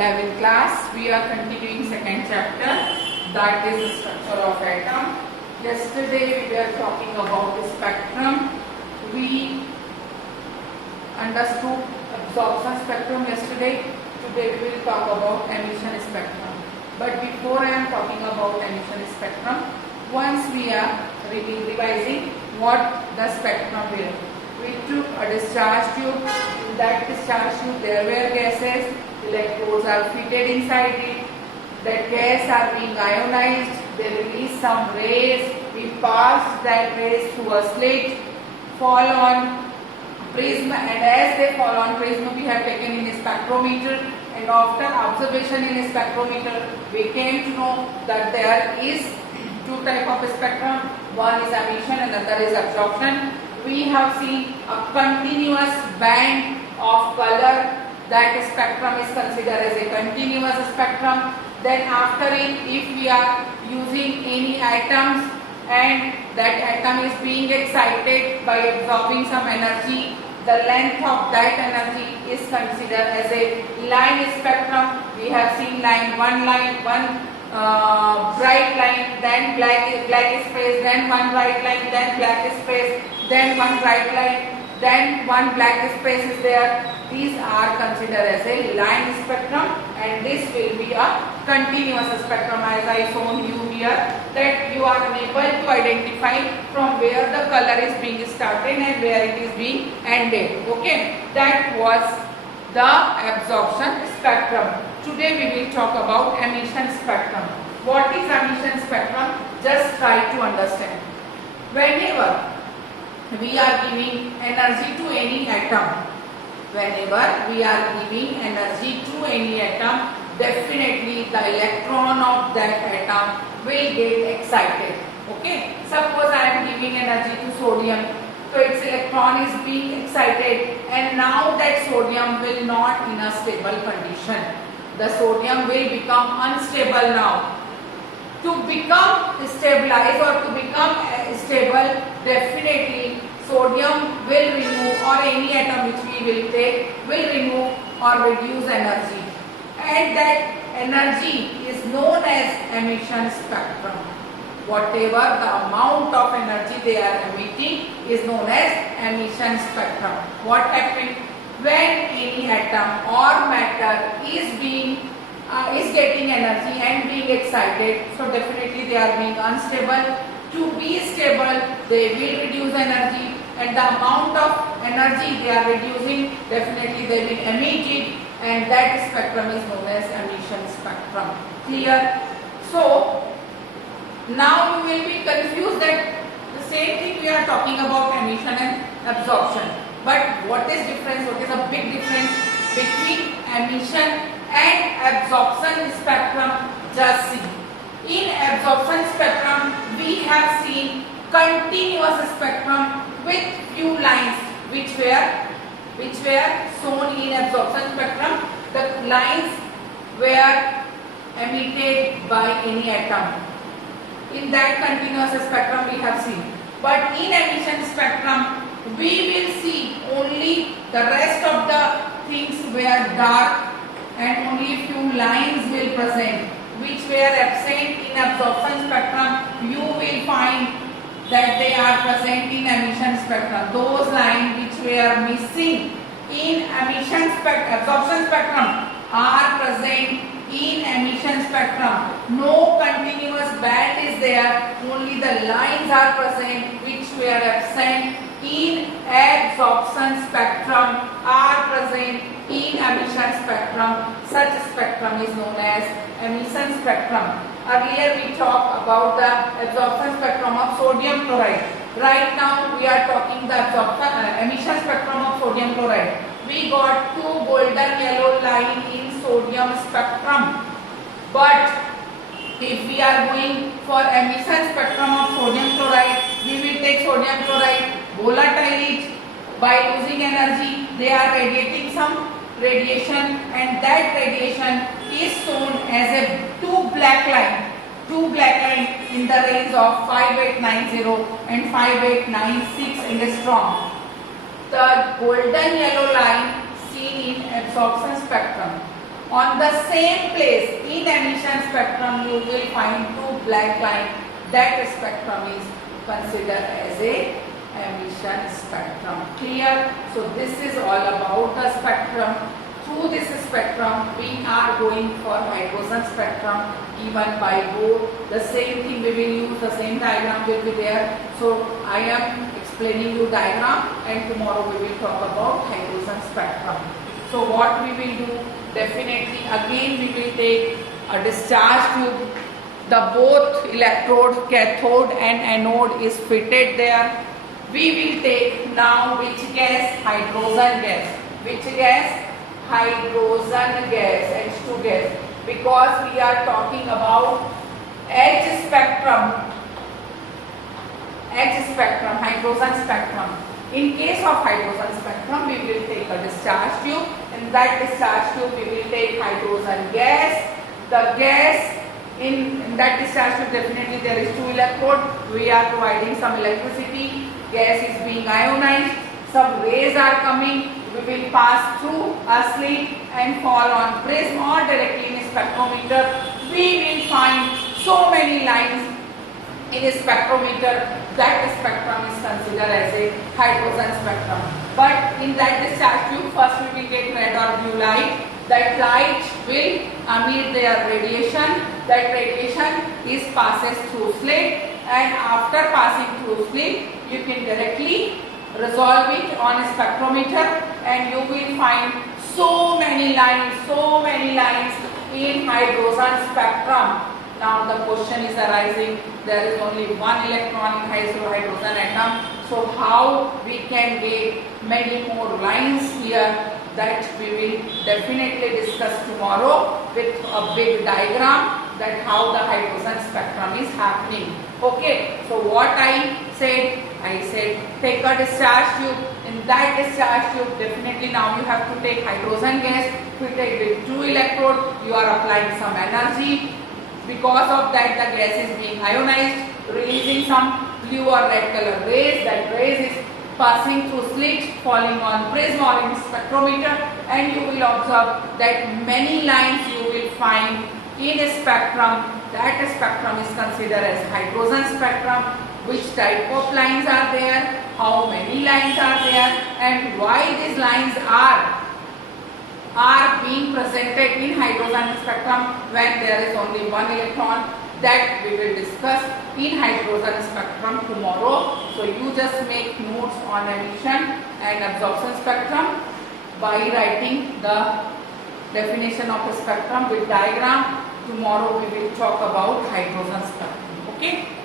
11th class. We are continuing second chapter, that is the structure of atom. Yesterday we were talking about the spectrum. We understood absorption spectrum yesterday. Today we will talk about emission spectrum. But before I am talking about emission spectrum, once we are revising what the spectrum will. We took a discharge tube. In that discharge tube there were gases. Electrodes are fitted inside it. That gas are being ionized. They release some rays. We pass that rays through a slit, fall on prism, and as they fall on prism we have taken in a spectrometer, and after observation in a spectrometer we came to know that there is two type of spectrum. One is emission and another is absorption. We have seen a continuous band of color. That spectrum is considered as a continuous spectrum. Then after it, if we are using any atoms and that atom is being excited by absorbing some energy, the length of that energy is considered as a line spectrum. We have seen one bright line, then black space, then one bright line, then black space, then one bright line, then one black space is there. These are considered as a line spectrum, and this will be a continuous spectrum, as I shown you here, that you are able to identify from where the color is being started and where it is being ended. Okay, that was the absorption spectrum. Today we will talk about emission spectrum. What is emission spectrum? Just try to understand. Whenever we are giving energy to any atom, definitely the electron of that atom will get excited. Okay, suppose I am giving energy to sodium, so its electron is being excited, and now that sodium will not in a stable condition. The sodium will become unstable now. To become stabilized or to become stable, definitely sodium will remove, or any atom which we will take will remove or reduce energy, and that energy is known as emission spectrum. Whatever the amount of energy they are emitting is known as emission spectrum. What happens when any atom or matter is getting energy and being excited? So definitely they are being unstable. To be stable, they will reduce energy, and the amount of energy they are reducing, definitely they will emit it, and that spectrum is known as emission spectrum. Clear? So now you will be confused that the same thing we are talking about emission and absorption. But what is difference? What is a big difference between emission and absorption spectrum? Just see. In absorption spectrum, we have seen continuous spectrum with few lines which were shown in absorption spectrum. The lines were emitted by any atom. In that continuous spectrum we have seen. But in emission spectrum, we will see only the rest of the things were dark, and only few lines will present, which were absent in absorption spectrum. You will find that they are present in emission spectrum. Those lines which were missing in absorption spectrum are present in emission spectrum. No continuous band is there, only the lines are present which were absent in absorption spectrum are present in emission spectrum. Such spectrum is known as emission spectrum. Earlier we talked about the absorption spectrum of sodium chloride. Right now we are talking the emission spectrum of sodium chloride. We got two golden yellow line in sodium spectrum. But if we are going for emission spectrum of sodium chloride, we will take sodium chloride, volatile it, by losing energy they are radiating some radiation, and that radiation is shown as a two black line in the range of 5890 and 5896 angstrom. The golden yellow line seen in absorption spectrum On the same place in emission spectrum you will find two black lines. That spectrum is considered as a emission spectrum. Clear? So this is all about the spectrum. Through this spectrum we are going for hydrogen spectrum given by both. The same thing we will use, the same diagram will be there. So I am explaining you diagram, and tomorrow we will talk about hydrogen spectrum. So what we will do, definitely again we will take a discharge tube. The both electrode, cathode and anode is fitted there. We will take now which gas? Hydrogen gas. Which gas? Hydrogen gas, H2 gas. Because we are talking about H spectrum, hydrogen spectrum. In case of hydrogen spectrum, we will take a discharge tube. In that discharge tube, we will take hydrogen gas. The gas in that discharge tube, definitely there is two electrodes. We are providing some electricity. Gas is being ionized. Some rays are coming. We will pass through a slit and fall on prism or directly in spectrometer. We will find so many lines in a spectrometer. That spectrum is considered as a hydrogen spectrum. But in that discharge tube, first we will get red or blue light. That light will emit their radiation. That radiation is passes through slit, and after passing through slit, you can directly resolve it on a spectrometer, and you will find so many lines in hydrogen spectrum. Now the question is arising, there is only one electron in hydrogen atom, so how we can get many more lines here? That we will definitely discuss tomorrow with a big diagram, that how the hydrogen spectrum is happening. Okay, so what I said take a discharge tube. In that discharge tube, definitely now you have to take hydrogen gas, fitted with two electrodes. You are applying some energy. Because of that, the gas is being ionized, releasing some blue or red color rays. That rays is passing through slit, falling on prism or in spectrometer, and you will observe that many lines you will find in a spectrum. That spectrum is considered as hydrogen spectrum. Which type of lines are there, how many lines are there, and why these lines are being presented in hydrogen spectrum when there is only one electron. That we will discuss in hydrogen spectrum tomorrow. So you just make notes on emission and absorption spectrum by writing the definition of a spectrum with diagram. Tomorrow we will talk about hydrogen spectrum. Okay.